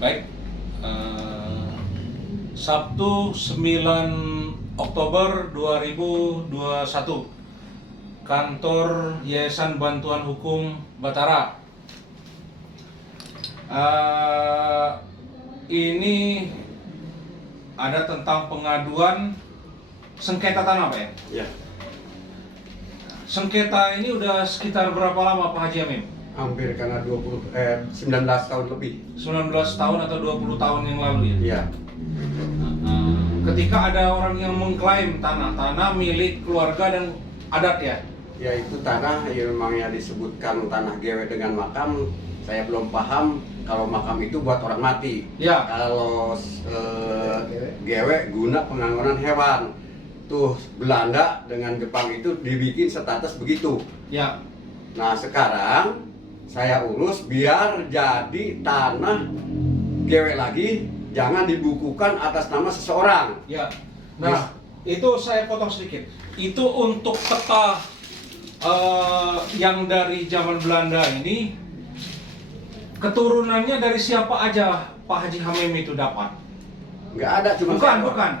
Baik, Sabtu 9 Oktober 2021, Kantor Yayasan Bantuan Hukum Batara. Ini ada tentang pengaduan sengketa tanah, Pak ya? Ya, Sengketa ini udah sekitar berapa lama, Pak Haji Hamim? hampir karena 19 tahun lebih. 19 tahun atau 20 tahun yang lalu ya? Iya. Ketika ada orang yang mengklaim tanah milik keluarga dan adat ya? Ya, itu tanah yang memangnya disebutkan tanah gewe dengan makam. Saya belum paham kalau makam itu buat orang mati. Ya. Kalau gewe guna pengangguran hewan. Tuh Belanda dengan Jepang itu dibikin status begitu. Ya. Nah, sekarang saya urus biar jadi tanah gewe lagi, jangan dibukukan atas nama seseorang. Ya. Nah, itu saya potong sedikit. Itu untuk peta yang dari zaman Belanda ini, keturunannya dari siapa aja Pak Haji Hamim itu dapat? Nggak ada, cuma Bukan.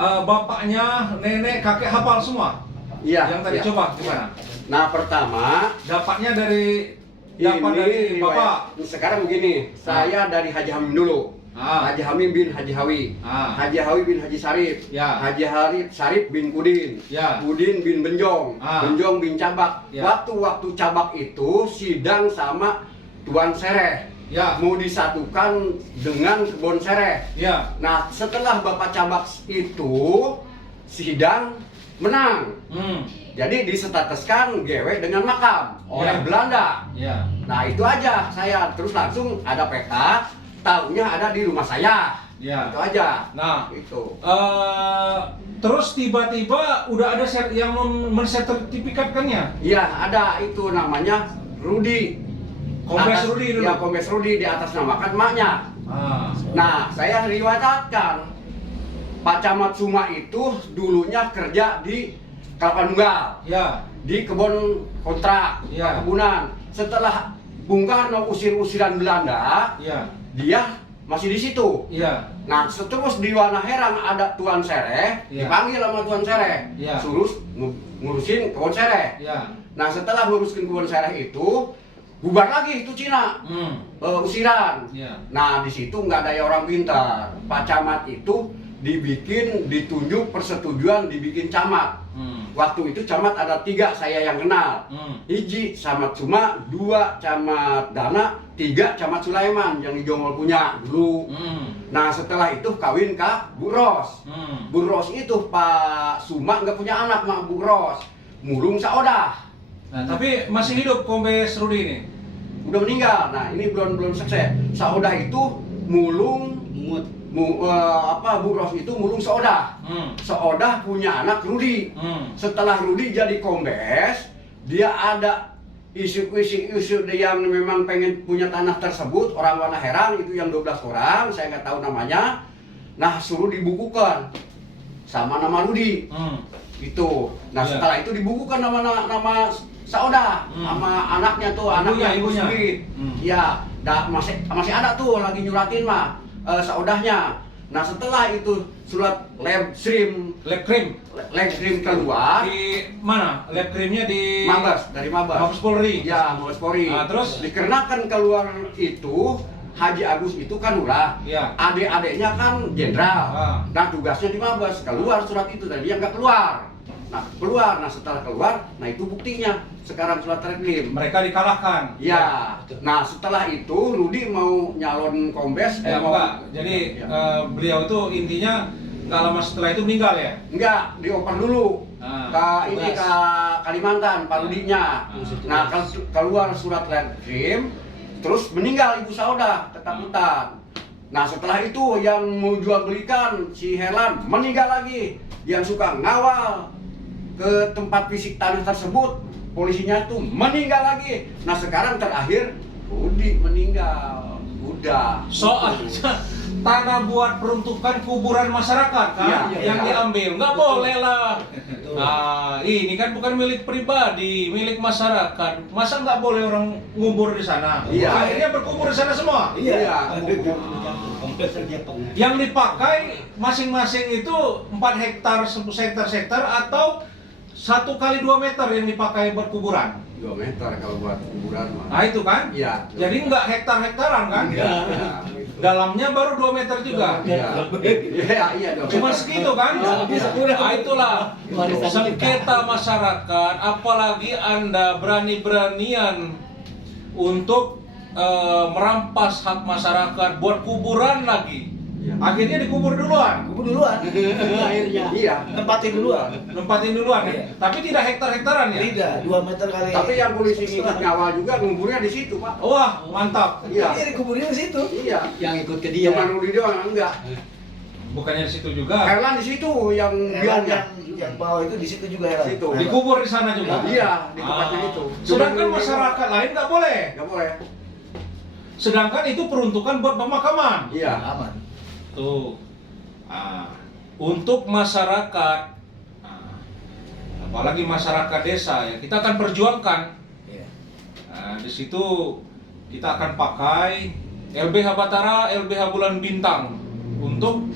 Bapaknya, nenek, kakek hafal semua? Iya. Yang tadi iya. coba gimana? Nah, pertama Dapatnya dari dari Bapak? Sekarang begini, saya dari Haji Hamim dulu. Haji Hamim bin Haji Hawi. Haji Hawi bin Haji Sarip. Ya. Haji Sarip bin Kudin. Ya. Kudin bin Benjong. Benjong bin Cabak. Ya. Waktu Cabak itu sidang sama Tuan Sereh. Ya. Mau disatukan dengan Kebon Sereh. Ya. Nah, setelah Bapak Cabak itu sidang menang. Jadi disetatuskan gewe dengan makam oleh Ya. Belanda. Ya. Nah, itu aja saya terus langsung ada peta, tahunya ada di rumah saya. Ya. Itu aja. Nah, Itu. terus tiba-tiba udah ada yang mensertifikatkannya. Iya, ada itu namanya Rudi. Kombes Rudi dulu. Ya, Kombes Rudi di atas namakan emaknya. Nah, saya riwayatkan Pak Camat Suma itu dulunya kerja di Kelapa Nunggal. Ya. Di kebun kontrak, Ya. perkebunan. Setelah Bung Karno usir-usiran Belanda, Ya. dia masih di situ. Ya. Nah, terus di Wanaherang ada Tuan Sereh, Ya. dipanggil sama Tuan Sereh, Ya. suruh ngurusin kebun Sereh. Ya. Nah, setelah ngurusin kebun Sereh itu, bubar lagi itu Cina, usiran. Ya. Nah, di situ nggak ada orang pintar. Pak Camat itu ditunjuk persetujuan dibikin camat. Waktu itu camat ada 3 saya yang kenal. Hiji Camat Suma, 2 Camat Dana, 3 Camat Sulaiman yang di Jongol punya dulu. Nah, setelah itu kawin ke Bu Ros. Bu Ros itu Pak Suma nggak punya anak sama Bu Ros, mulung saodah. Nah, tapi masih hidup Kombes Rudi ini. Udah meninggal. Nah, ini belum sukses. Saodah itu mulung Bu Ros itu mulung Saodah. Saodah punya anak Rudi. Setelah Rudi jadi kombes, dia ada isu yang memang pengen punya tanah tersebut, orang Wanaherang itu yang 12 orang, saya nggak tahu namanya. Nah, suruh dibukukan sama nama Rudi. Itu. Nah, Ya. setelah itu dibukukan nama Saodah sama anaknya tuh, anaknya Ibunya. Sulit. Ya, masih ada tuh lagi nyuratin mah. Saudahnya. Nah, setelah itu surat lab krim keluar Di mana? Lab krimnya di dari Mabes. Mabes Polri. Ya, Mabes Polri. Terus dikarenakan keluar itu Haji Agus itu kan lurah. Ya. Adik-adiknya kan jenderal. Nah, tugasnya di Mabes. Keluar surat itu dan dia nggak keluar. Nah, keluar. Nah, setelah keluar, nah itu buktinya. Sekarang surat reklim. mereka dikalahkan. Ya. Nah, setelah itu Rudi mau nyalon kombes. Enggak. Jadi beliau itu intinya nggak lama setelah itu meninggal ya? Enggak, dioper dulu. Tugas. Ke Kalimantan, Pak Rudinya. Nah, keluar surat reklim, terus meninggal Ibu Saodah, ketakutan. Nah, setelah itu yang mau jual belikan si Helan meninggal lagi. Yang suka ngawal ke tempat fisik tanah tersebut, polisinya tuh meninggal lagi. Nah, sekarang terakhir Rudi meninggal. Udah. Soal tanah buat peruntukan kuburan masyarakat kan Iya, yang iya. diambil, nggak boleh lah. itu. Nah, ini kan bukan milik pribadi, milik masyarakat. Masa nggak boleh orang ngubur di sana? Iya. Akhirnya berkubur di sana semua. Iya. Yang dipakai masing-masing itu 4 hektar, 1 hektar atau 1 kali 2 meter yang dipakai buat kuburan. 2 meter kalau buat kuburan mah. Nah itu kan? Iya. Jadi nggak hektar-hektaran kan? Iya. Dalamnya baru 2 meter juga. Iya dong. Cuma segitu kan? Nah itulah sengketa masyarakat. Apalagi Anda berani-beranian untuk merampas hak masyarakat buat kuburan lagi. Iya. Akhirnya dikubur duluan. Kubur duluan. Akhirnya. Iya. Tempatin duluan. Nempatin duluan ya. Iya. Tapi tidak hektar-hektaran ya. Tidak, 2 meter kali. Tapi yang polisi ngikut ngawal juga nguburnya di situ, Pak. Wah, mantap. Iya. Iya, dikuburnya di situ. Iya. Yang ikut ke dia. Cuma Rudi doang enggak. Bukannya di situ juga. Herlan di situ yang biangnya. Yang bawah itu di situ juga ya. Situ. Dikubur di sana juga. Iya, di tempatnya itu. Sedangkan masyarakat lain nggak boleh. Enggak boleh. Sedangkan itu peruntukan buat pemakaman. Iya. Aman. Tuh. Untuk masyarakat, apalagi masyarakat desa ya, kita akan perjuangkan. Iya. Di situ kita akan pakai LBH Batara, LBH Bulan Bintang untuk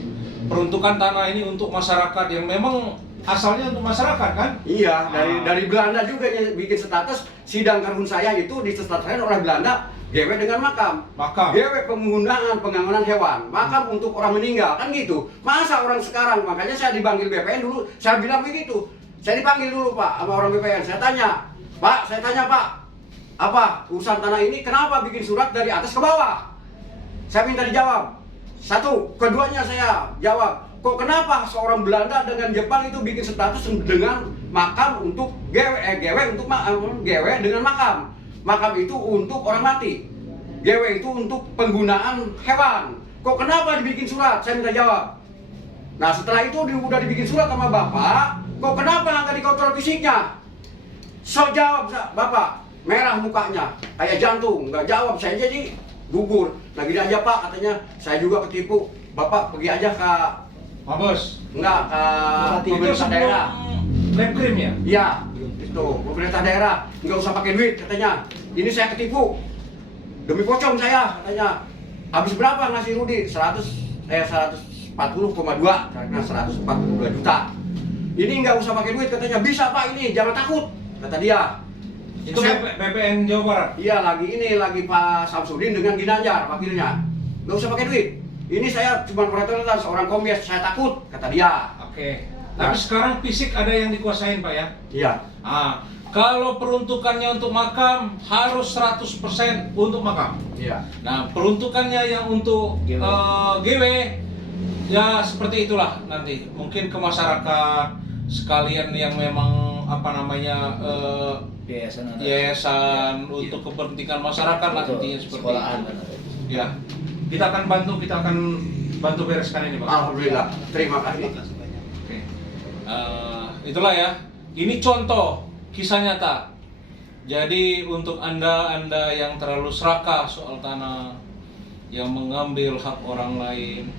peruntukan tanah ini untuk masyarakat yang memang asalnya untuk masyarakat kan? Iya, dari Belanda juga yang bikin status sidang karun saya itu distatuskan oleh Belanda GW dengan makam. Makam. GW penggunaan pengangonan hewan, makam untuk orang meninggal kan gitu. Masa orang sekarang, makanya saya dipanggil BPN dulu, saya bilang begitu. Saya dipanggil dulu Pak sama orang BPN, saya tanya, Pak, apa urusan tanah ini kenapa bikin surat dari atas ke bawah? Saya minta dijawab. Satu, keduanya saya jawab, kok kenapa seorang Belanda dengan Jepang itu bikin status dengan makam untuk GW dengan makam. Makam itu untuk orang mati. GW itu untuk penggunaan hewan. Kok kenapa dibikin surat? Saya minta jawab. Nah setelah itu udah dibikin surat sama Bapak, kok kenapa nggak dikontrol fisiknya? So jawab Bapak, merah mukanya, kayak jantung, nggak jawab, saya jadi gugur. Nah gini aja Pak, katanya saya juga ketipu. Bapak pergi aja ke Mabes. enggak ke Itu pemerintah daerah. lab krim ya? Iya, itu pemerintah daerah nggak usah pakai duit katanya. Ini saya ketipu, demi pocong saya katanya. Habis berapa ngasih Rudi? 140,2 karena 142 juta. Ini nggak usah pakai duit katanya. Bisa Pak ini, jangan takut kata dia. Itu BPN Jawa Barat. Iya lagi Pak Samsudin dengan Ginanjar wakilnya. Nggak usah pakai duit. Ini saya cuma peraturan seorang kombes, saya takut kata dia. Oke. Tapi sekarang fisik ada yang dikuasain Pak ya? Iya. Kalau peruntukannya untuk makam harus 100% untuk makam. Iya. Nah, peruntukannya yang untuk GW ya seperti itulah nanti. Mungkin ke masyarakat sekalian yang memang yayasan untuk kepentingan masyarakat lah intinya seperti sekolahan. itu. Ya. Kita akan bantu bereskan ini Pak. Alhamdulillah. Terima kasih. Oke. Itulah ya. Ini contoh kisah nyata. Jadi untuk anda yang terlalu serakah soal tanah, yang mengambil hak orang lain,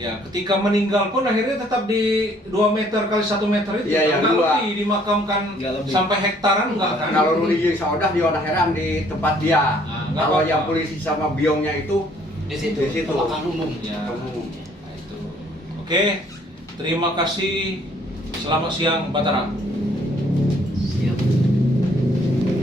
ya ketika meninggal pun akhirnya tetap di 2 meter kali 1 meter itu. Iya, yang Nggak dua. lebih dimakamkan Nggak lebih. sampai hektaran enggak kan? Kalau Rudi Saudah di Wana Heran di tempat dia. Nggak Kalau apa-apa. yang polisi sama biongnya itu Di situ. Di situ. Pemakaman umum. Ya. Umum. Nah, itu. Oke. Terima kasih. Selamat siang Batara.